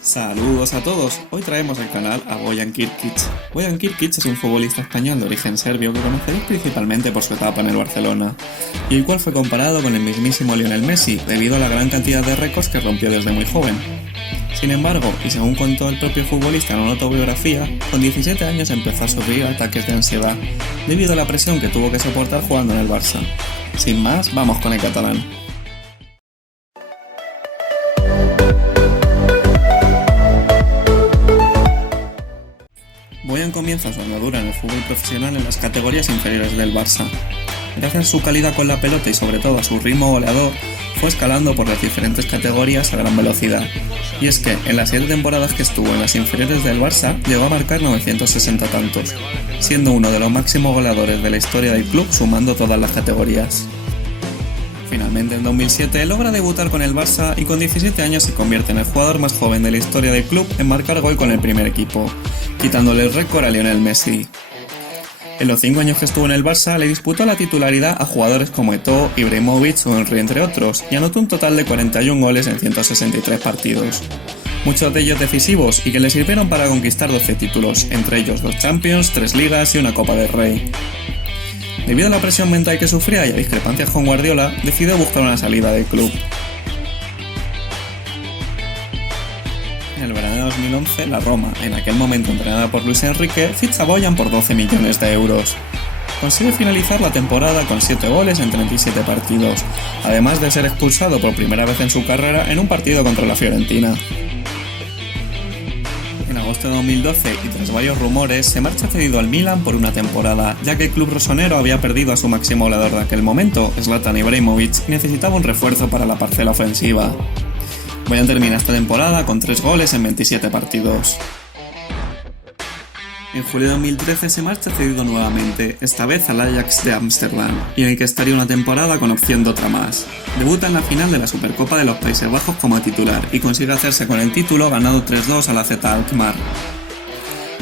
Saludos a todos, hoy traemos al canal a Bojan Kirkic. Bojan Kirkic es un futbolista español de origen serbio que conoceréis principalmente por su etapa en el Barcelona, y el cual fue comparado con el mismísimo Lionel Messi debido a la gran cantidad de récords que rompió desde muy joven. Sin embargo, y según contó el propio futbolista en una autobiografía, con 17 años empezó a sufrir ataques de ansiedad debido a la presión que tuvo que soportar jugando en el Barça. Sin más, vamos con el catalán. Bojan comienza su andadura en el fútbol profesional en las categorías inferiores del Barça. Gracias a su calidad con la pelota y sobre todo a su ritmo goleador, fue escalando por las diferentes categorías a gran velocidad. Y es que, en las 7 temporadas que estuvo en las inferiores del Barça, llegó a marcar 960 tantos, siendo uno de los máximos goleadores de la historia del club sumando todas las categorías. Finalmente, en 2007 logra debutar con el Barça y con 17 años se convierte en el jugador más joven de la historia del club en marcar gol con el primer equipo, quitándole el récord a Lionel Messi. En los 5 años que estuvo en el Barça le disputó la titularidad a jugadores como Eto'o, Ibrahimovic o Henry entre otros, y anotó un total de 41 goles en 163 partidos. Muchos de ellos decisivos y que le sirvieron para conquistar 12 títulos, entre ellos 2 Champions, 3 Ligas y una Copa del Rey. Debido a la presión mental que sufría y a discrepancias con Guardiola, decidió buscar una salida del club. En el verano de 2011, la Roma, en aquel momento entrenada por Luis Enrique, ficha a Bojan por 12 millones de euros. Consigue finalizar la temporada con 7 goles en 37 partidos, además de ser expulsado por primera vez en su carrera en un partido contra la Fiorentina. En agosto de 2012, y tras varios rumores, se marcha cedido al Milan por una temporada, ya que el club rosonero había perdido a su máximo goleador de aquel momento, Zlatan Ibrahimovic, y necesitaba un refuerzo para la parcela ofensiva. Bojan termina esta temporada con 3 goles en 27 partidos. En julio de 2013 se marcha cedido nuevamente, esta vez al Ajax de Ámsterdam, y en el que estaría una temporada con opción de otra más. Debuta en la final de la Supercopa de los Países Bajos como titular y consigue hacerse con el título ganando 3-2 al AZ Alkmaar.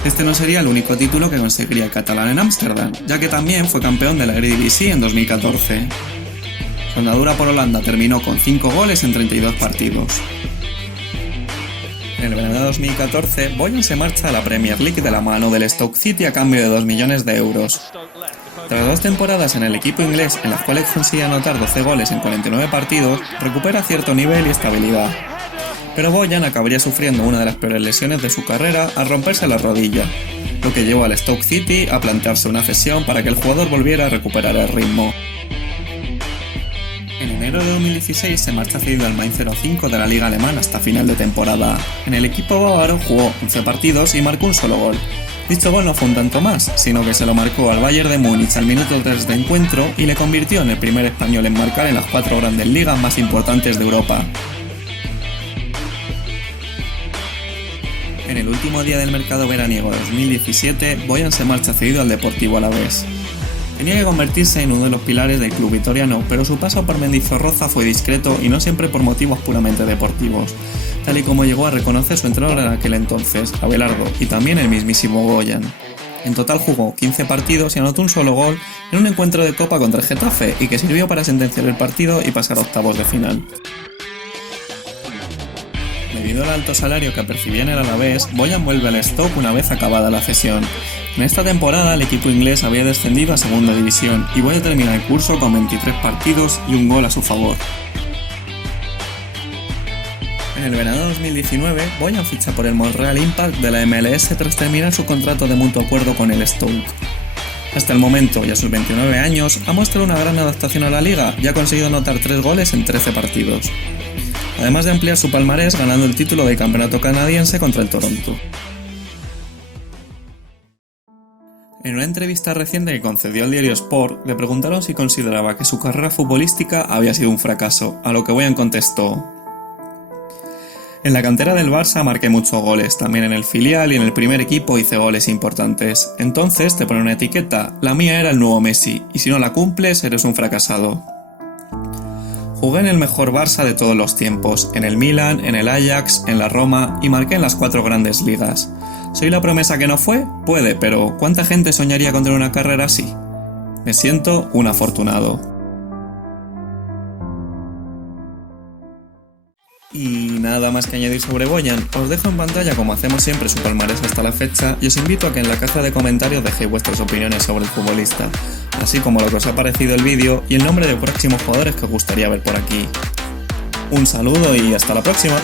Este no sería el único título que conseguiría el catalán en Ámsterdam, ya que también fue campeón de la Eredivisie en 2014. Su andadura por Holanda terminó con 5 goles en 32 partidos. En el verano de 2014, Bojan se marcha a la Premier League de la mano del Stoke City a cambio de 2 millones de euros. Tras 2 temporadas en el equipo inglés en las cuales consigue anotar 12 goles en 49 partidos, recupera cierto nivel y estabilidad. Pero Bojan acabaría sufriendo una de las peores lesiones de su carrera al romperse la rodilla, lo que llevó al Stoke City a plantearse una cesión para que el jugador volviera a recuperar el ritmo. En enero de 2016 se marcha cedido al Mainz 05 de la liga alemana hasta final de temporada. En el equipo bávaro jugó 11 partidos y marcó un solo gol. Dicho gol no fue un tanto más, sino que se lo marcó al Bayern de Múnich al minuto 3 de encuentro y le convirtió en el primer español en marcar en las 4 grandes ligas más importantes de Europa. En el último día del mercado veraniego de 2017, Bojan se marcha cedido al Deportivo Alavés. Tenía que convertirse en uno de los pilares del club vitoriano, pero su paso por Mendizorroza fue discreto y no siempre por motivos puramente deportivos, tal y como llegó a reconocer su entrenador en aquel entonces, Abelardo, y también el mismísimo Bojan. En total jugó 15 partidos y anotó un solo gol en un encuentro de Copa contra el Getafe y que sirvió para sentenciar el partido y pasar a octavos de final. Debido al alto salario que percibía en el Alavés, Bojan vuelve al Stoke una vez acabada la cesión. En esta temporada el equipo inglés había descendido a segunda división y Bojan termina el curso con 23 partidos y un gol a su favor. En el verano de 2019, Bojan ficha por el Montreal Impact de la MLS tras terminar su contrato de mutuo acuerdo con el Stoke. Hasta el momento, y a sus 29 años, ha mostrado una gran adaptación a la liga y ha conseguido anotar 3 goles en 13 partidos. Además de ampliar su palmarés ganando el título del campeonato canadiense contra el Toronto. En una entrevista reciente que concedió al diario Sport, le preguntaron si consideraba que su carrera futbolística había sido un fracaso, a lo que Bojan contestó: "En la cantera del Barça marqué muchos goles, también en el filial y en el primer equipo hice goles importantes. Entonces te ponen una etiqueta, la mía era el nuevo Messi, y si no la cumples eres un fracasado. Jugué en el mejor Barça de todos los tiempos, en el Milan, en el Ajax, en la Roma y marqué en las 4 grandes ligas. ¿Soy la promesa que no fue? Puede, pero ¿cuánta gente soñaría con tener una carrera así? Me siento un afortunado". Y nada más que añadir sobre Boyan, os dejo en pantalla como hacemos siempre su palmarés hasta la fecha y os invito a que en la caja de comentarios dejéis vuestras opiniones sobre el futbolista, así como lo que os ha parecido el vídeo y el nombre de próximos jugadores que os gustaría ver por aquí. Un saludo y hasta la próxima.